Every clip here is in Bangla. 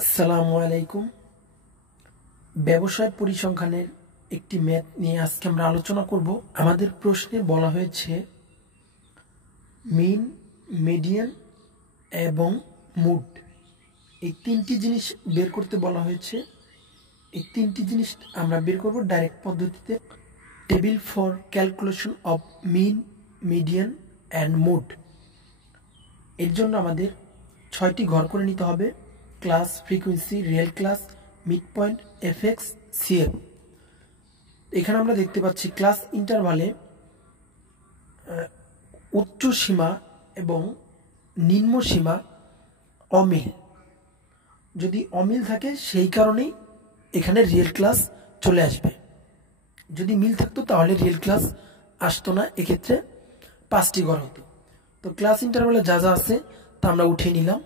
আসসালামু আলাইকুম। ব্যবসায় পরিসংখ্যানের একটি ম্যাথ নিয়ে আজকে আমরা আলোচনা করব। আমাদের প্রশ্নে বলা হয়েছে মিন, মিডিয়ান এবং মুড, এই তিনটি জিনিস বের করতে বলা হয়েছে। এই তিনটি জিনিস আমরা বের করব ডাইরেক্ট পদ্ধতিতে। Table for calculation of mean, median and mode. এর জন্য আমাদের 6টি ঘর করে নিতে হবে: class, frequency, real class, mid point, fx, cf. এখানে আমরা দেখতে পাচ্ছি ক্লাস ইন্টারভালে উচ্চ সীমা এবং নিম্ন সীমা অমিল। যদি অমিল থাকে সেই কারণেই এখানে রিয়েল ক্লাস চলে আসবে। যদি মিল থাকতো তাহলে রিয়েল ক্লাস আসতো না, এক্ষেত্রে 5টি ঘর হতো। তো ক্লাস ইন্টারভালে যা যা আছে তা আমরা উঠিয়ে নিলাম।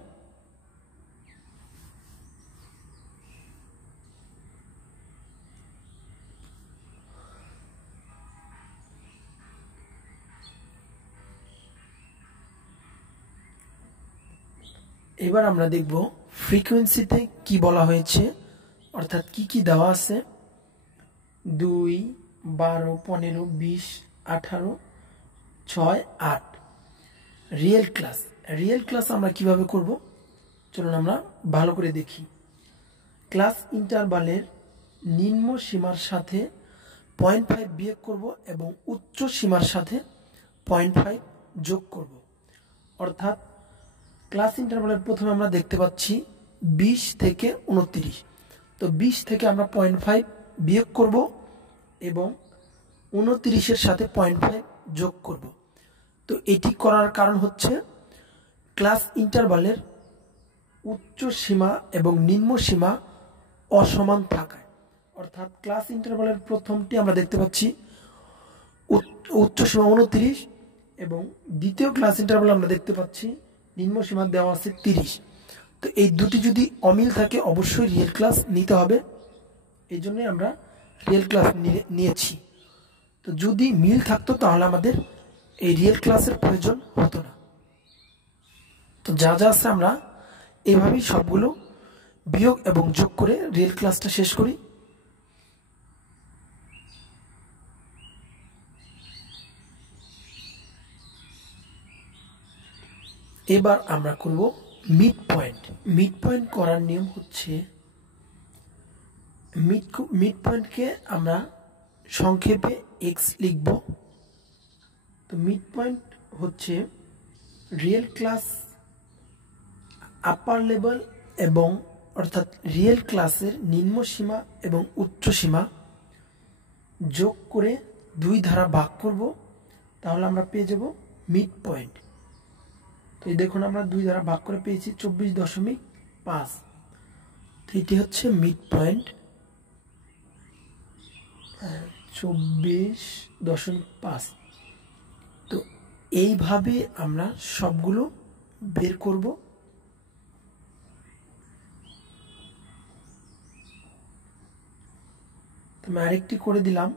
এবার আমরা দেখব ফ্রিকোয়েন্সিতে কি বলা হয়েছে, অর্থাৎ কি কি দেওয়া আছে। 2, 12, 15, 20, 18, 6, 8। রিয়েল ক্লাস, রিয়েল ক্লাস আমরা কিভাবে করব চলুন আমরা ভালো করে দেখি। ক্লাস ইন্টারভালের নিম্ন সীমার সাথে 0.5 বিয়োগ করব এবং উচ্চ সীমার সাথে 0.5 যোগ করব। অর্থাৎ ক্লাস ইন্টারভালের প্রথমে আমরা দেখতে পাচ্ছি 20 থেকে 29। তো 20 থেকে আমরা 0.5 বিয়োগ করব এবং 29-এর সাথে 0.5 যোগ করব। তো এটি করার কারণ হচ্ছে ক্লাস ইন্টারভালের উচ্চ সীমা এবং নিম্ন সীমা অসমান থাকায়। অর্থাৎ ক্লাস ইন্টারভালের প্রথমটি আমরা দেখতে পাচ্ছি উচ্চ সীমা 29 এবং দ্বিতীয় ক্লাস ইন্টারভাল আমরা দেখতে পাচ্ছি নিম্ন সীমা দেওয়া আছে 30। তো এই দুটি যদি অমিল থাকে অবশ্যই রিয়েল ক্লাস নিতে হবে, এই জন্যই আমরা রিয়েল ক্লাস নিয়েছি। তো যদি মিল থাকতো তাহলে আমাদের এই রিয়েল ক্লাসের প্রয়োজন হতো না। তো যা যা আছে আমরা এইভাবেই সবগুলো বিয়োগ এবং যোগ করে রিয়েল ক্লাসটা শেষ করি। এবার আমরা করব মিড পয়েন্ট। মিড পয়েন্ট করার নিয়ম হচ্ছে মিড পয়েন্টকে আমরা সংক্ষেপে এক্স লিখব। তো মিড পয়েন্ট হচ্ছে রিয়েল ক্লাস আপার লেভেল এবং অর্থাৎ রিয়েল ক্লাসের নিম্ন সীমা এবং উচ্চ সীমা যোগ করে 2 দ্বারা ভাগ করব, তাহলে আমরা পেয়ে যাব মিড পয়েন্ট। তো এই দেখুন আমরা 2 দ্বারা ভাগ করে পেয়েছি 24.5। তো এটি হচ্ছে মিড পয়েন্ট 24.5। তো এইভাবে আমরা সবগুলো বের করব। তো আমি আরেকটি করে দিলাম,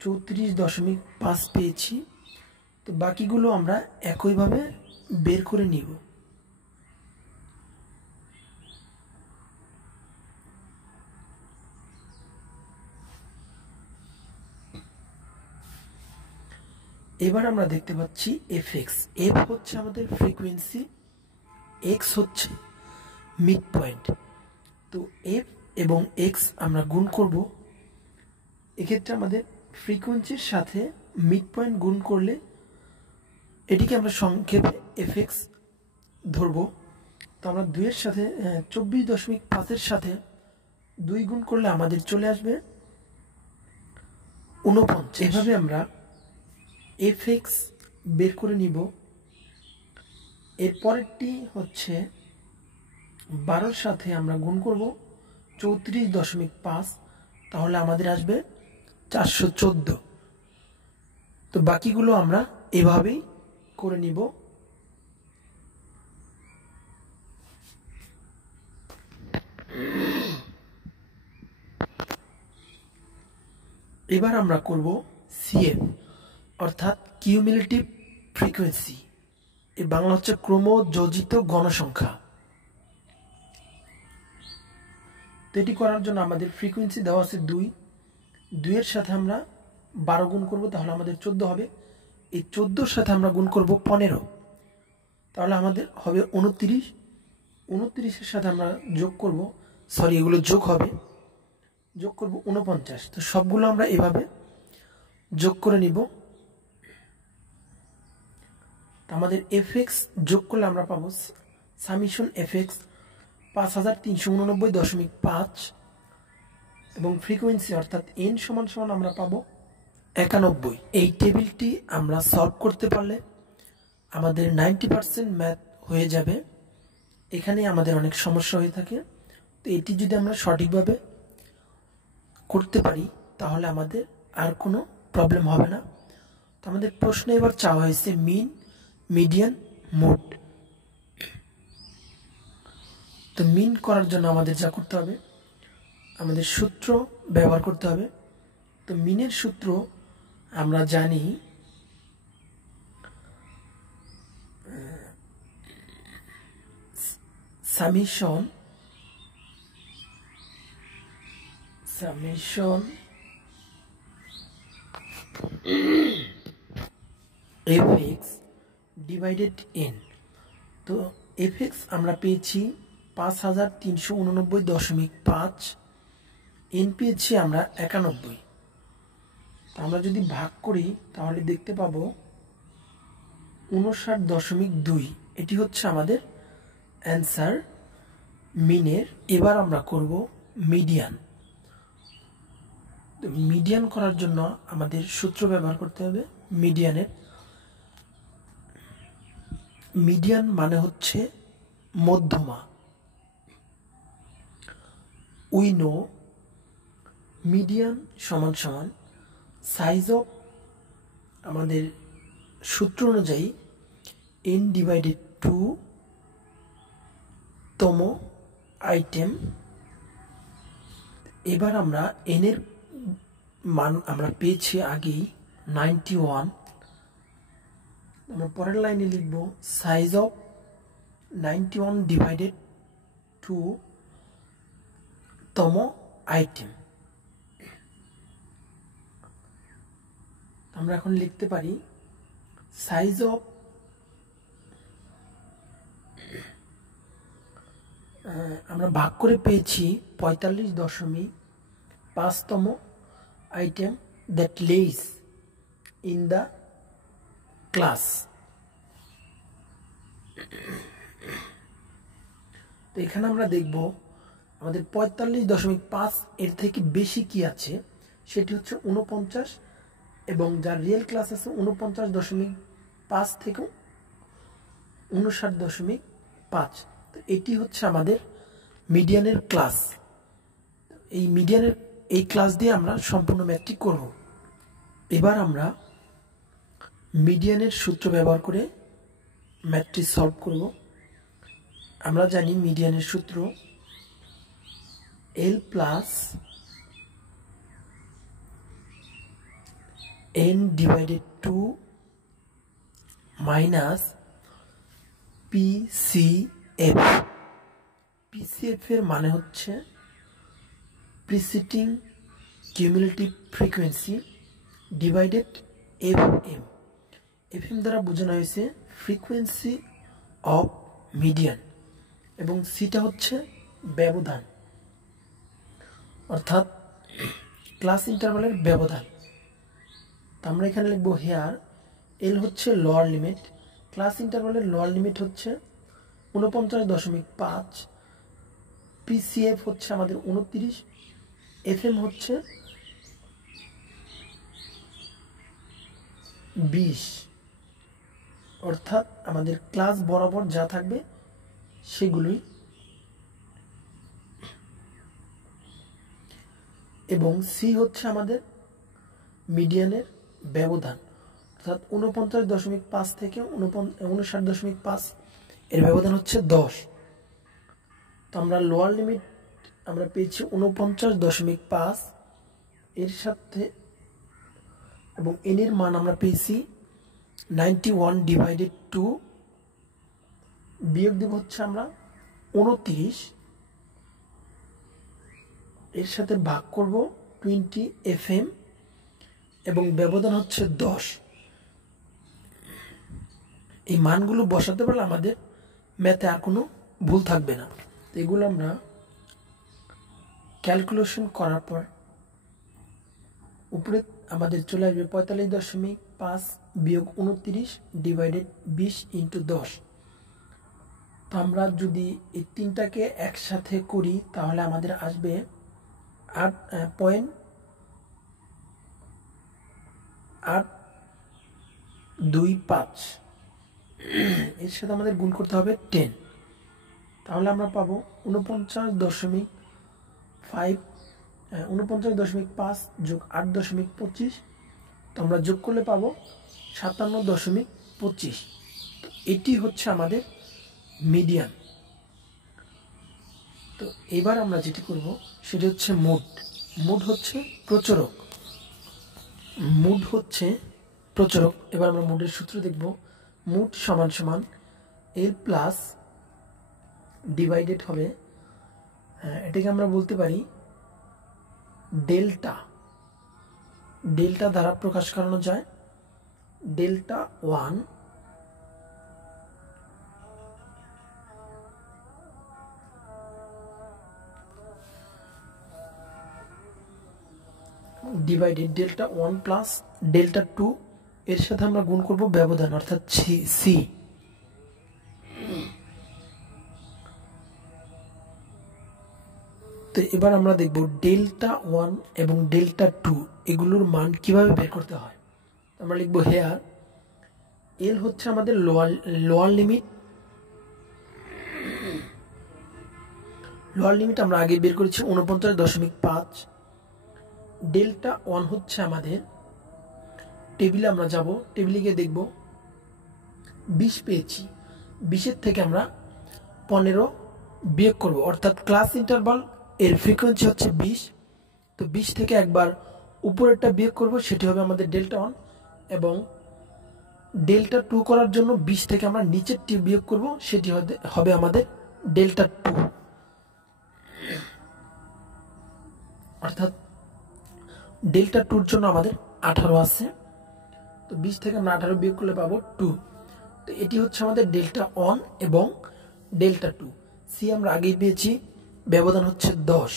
34.5 পেয়েছি। তো বাকিগুলো আমরা একইভাবে বের করে নিব। এবার আমরা দেখতে পাচ্ছি এফএক্স। এফ হচ্ছে আমাদের ফ্রিকোয়েন্সি, এক্স হচ্ছে মিড পয়েন্ট। তো এফ এবং এক্স আমরা গুণ করব। এক্ষেত্রে আমাদের ফ্রিকোয়েন্সির সাথে মিড পয়েন্ট গুণ করলে এটিকে আমরা সংক্ষেপে এফএক্স ধরব। তো আমরা 2-এর সাথে 24.5-এর সাথে 2 গুণ করলে আমাদের চলে আসবে 49। এভাবে আমরা এফএক্স বের করে নিব। এর পরেরটি হচ্ছে 12-এর সাথে আমরা গুণ করব 34.5, তাহলে আমাদের আসবে 414। তো বাকিগুলো আমরা এভাবেই করে নিব। এবার আমরা করব সিএফ, অর্থাৎ কিউমুলেটিভ ফ্রিকোয়েন্সি। এর বাংলা হচ্ছে ক্রমযোজিত গণসংখ্যা। এটি করার জন্য আমাদের ফ্রিকোয়েন্সি দেওয়া আছে 2, 2 এর সাথে আমরা 12 গুণ করব, তাহলে আমাদের 14 হবে। এই 14-র সাথে আমরা গুণ করব 15, তাহলে আমাদের হবে 29। 29-এর সাথে আমরা যোগ করব, সরি এগুলো যোগ হবে, যোগ করব 49। তো সবগুলো আমরা এভাবে যোগ করে নিব। আমাদের এফএক্স যোগ করলে আমরা পাবো সামেশন এফএক্স 5389.5 এবং ফ্রিকোয়েন্সি অর্থাৎ এন সমান সমান আমরা পাবো 91। এই টেবিলটি আমরা সলভ করতে পারলে আমাদের 90% ম্যাথ হয়ে যাবে। এখানে আমাদের অনেক সমস্যা হয়ে থাকে, তো এটি যদি আমরা সঠিকভাবে করতে পারি তাহলে আমাদের আর কোনো প্রবলেম হবে না। তো আমাদের প্রশ্ন এবার চাওয়া হয়েছে মিন, মিডিয়ান, মোড। তো মিন করার জন্য আমাদের যা করতে হবে, আমাদের সূত্র ব্যবহার করতে হবে। তো মিনের সূত্র আমরা জানি সামেশন এফএক্স ডিভাইডেড এন। তো এফএক্স আমরা পেয়েছি 5389.5, এন পেয়েছি আমরা 91। তো আমরা যদি ভাগ করি তাহলে দেখতে পাবো 59.2। এটি হচ্ছে আমাদের অ্যান্সার মিনের। এবার আমরা করব মিডিয়ান। মিডিয়ান করার জন্য আমাদের সূত্র ব্যবহার করতে হবে মিডিয়ানের। মিডিয়ান মানে হচ্ছে মধ্যমা। উই নো মিডিয়ান সমান সমান সাইজ অফ, আমাদের সূত্র অনুযায়ী n ডিভাইডেড 2 তম আইটেম। এবার আমরা n এর মান আমরা পেয়েছি আগেই 91। আমরা পরের লাইনে লিখব সাইজ অফ 91 ডিভাইডেড 2 তম আইটেম। আমরা এখন লিখতে পারি সাইজ অফ আমরা ভাগ করে পেয়েছি 45.5 তম item that Lay's in the class. তো এখানে আমরা দেখব আমাদের 45.5 এর থেকে বেশি কি আছে, সেটি হচ্ছে 49, এবং যার রিয়েল ক্লাস আছে 49.5 থেকে 59.5। তো এটি হচ্ছে আমাদের মিডিয়ানের ক্লাস। এই মিডিয়ানের এই ক্লাস দিয়ে আমরা সম্পূর্ণ ম্যাথটি করব। এবার আমরা মিডিয়ানের সূত্র ব্যবহার করে ম্যাথটি সলভ করব। আমরা জানি মিডিয়ানের সূত্র L plus n divided 2 minus PCF। PCF এর মানে হচ্ছে preceding cumulative frequency divided FM। FM দ্বারা বোঝানো হয়েছে ফ্রিকোয়েন্সি অফ মিডিয়ান, এবং সিটা হচ্ছে ব্যবধান, অর্থাৎ ক্লাস ইন্টারভালের ব্যবধান। তো আমরা এখানে লিখবো হেয়ার এল হচ্ছে লোয়ার লিমিট, ক্লাস ইন্টারভালের লোয়ার লিমিট হচ্ছে 49.5, PCF হচ্ছে আমাদের 29, FM হচ্ছে 20। অর্থাৎ আমাদের ক্লাস বরাবর যা থাকবে সেগুলোই, এবং সি হচ্ছে আমাদের মিডিয়ানের ব্যবধান, অর্থাৎ 49.5 থেকে 59.5 এর ব্যবধান হচ্ছে 10। তো আমরা লোয়ার লিমিট আমরা পেয়েছি 49.5 এর সাথে, এবং এন এর মান আমরা পেয়েছি 91 ডিভাইডেড 2, বিয়োগ দেব হচ্ছে আমরা 29, এর সাথে ভাগ করব 20 FM এবং ব্যবধান হচ্ছে 10। এই মানগুলো বসাতে পারলে আমাদের ম্যাথে আর কোনো ভুল থাকবে না। এগুলো আমরা ক্যালকুলেশন করার পর উপরে আমাদের চলে আসবে 45.5 বিয়োগ 29 ডিভাইডেড 20 ইন্টু 10। তো আমরা যদি এই তিনটাকে একসাথে করি তাহলে আমাদের আসবে 8.825। এর সাথে আমাদের গুণ করতে হবে 10। তাহলে আমরা পাবো 49.5 যোগ 8.25। তো আমরা যোগ করলে পাবো 57.25। তো এটি হচ্ছে আমাদের মিডিয়ান। তো এবার আমরা যেটি করব সেটি হচ্ছে মোড। মোড হচ্ছে প্রচুরক। এবার আমরা মোডের সূত্র দেখব। মোড সমান সমান এল প্লাস ডিভাইডেড হবে, এটাকে আমরা বলতে পারি ডেল্টা। ডেল্টা দ্বারা প্রকাশ করানো যায়। Delta 1 divided delta 1 plus delta 2, এর সাথে আমরা গুণ করব ব্যবধান অর্থাৎ সি। তো এবার আমরা দেখব ডেল্টা 1 এবং ডেল্টা 2 এগুলোর মান কিভাবে বের করতে হয়। আমরা লিখব হেয়ার এল হচ্ছে আমাদের লোয়ার লিমিট। আমরা আগে বের করেছি 49.5। ডেল্টা 1 হচ্ছে আমাদের, টেবিলে আমরা যাব, টেবিলে গিয়ে দেখব 20 পেয়েছি। 20-এর থেকে আমরা 15 বিয়োগ করব, অর্থাৎ ক্লাস ইন্টারভাল এর ফ্রিকোয়েন্সি হচ্ছে 20। তো 20 থেকে একবার উপরেরটা বিয়োগ করব, সেটি হবে আমাদের ডেল্টা 1। এবং ডেল্টা 2 করার জন্য 20 থেকে আমরা নিচেরটি বিয়োগ করব, সেটি হবে আমাদের ডেল্টা 2। অর্থাৎ ডেল্টা 2-র জন্য আমাদের 18 আছে। তো 20 থেকে আমরা 18 বিয়োগ করলে পাবো 2। তো এটি হচ্ছে আমাদের ডেল্টা 1 এবং ডেল্টা 2। সি আমরা আগেই পেয়েছি, ব্যবধান হচ্ছে 10।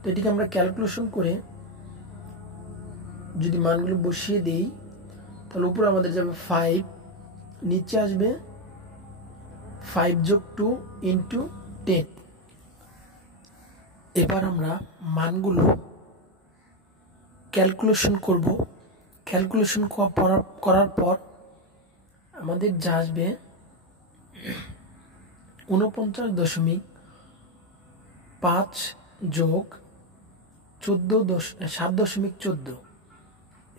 তো এটিকে আমরা ক্যালকুলেশন করে যদি মানগুলো বসিয়ে দেই তাহলে উপরে আমাদের যাবে 5, নিচে আসবে 5 যোগ 2 ইন্টু 10। এবার আমরা মানগুলো ক্যালকুলেশন করব। ক্যালকুলেশন করার পর আমাদের যা আসবে 49.5 যোগ 7.14,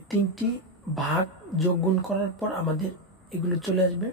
তিনটি ভাগ যোগ গুণ করার পর আমাদের এগুলো চলে আসবে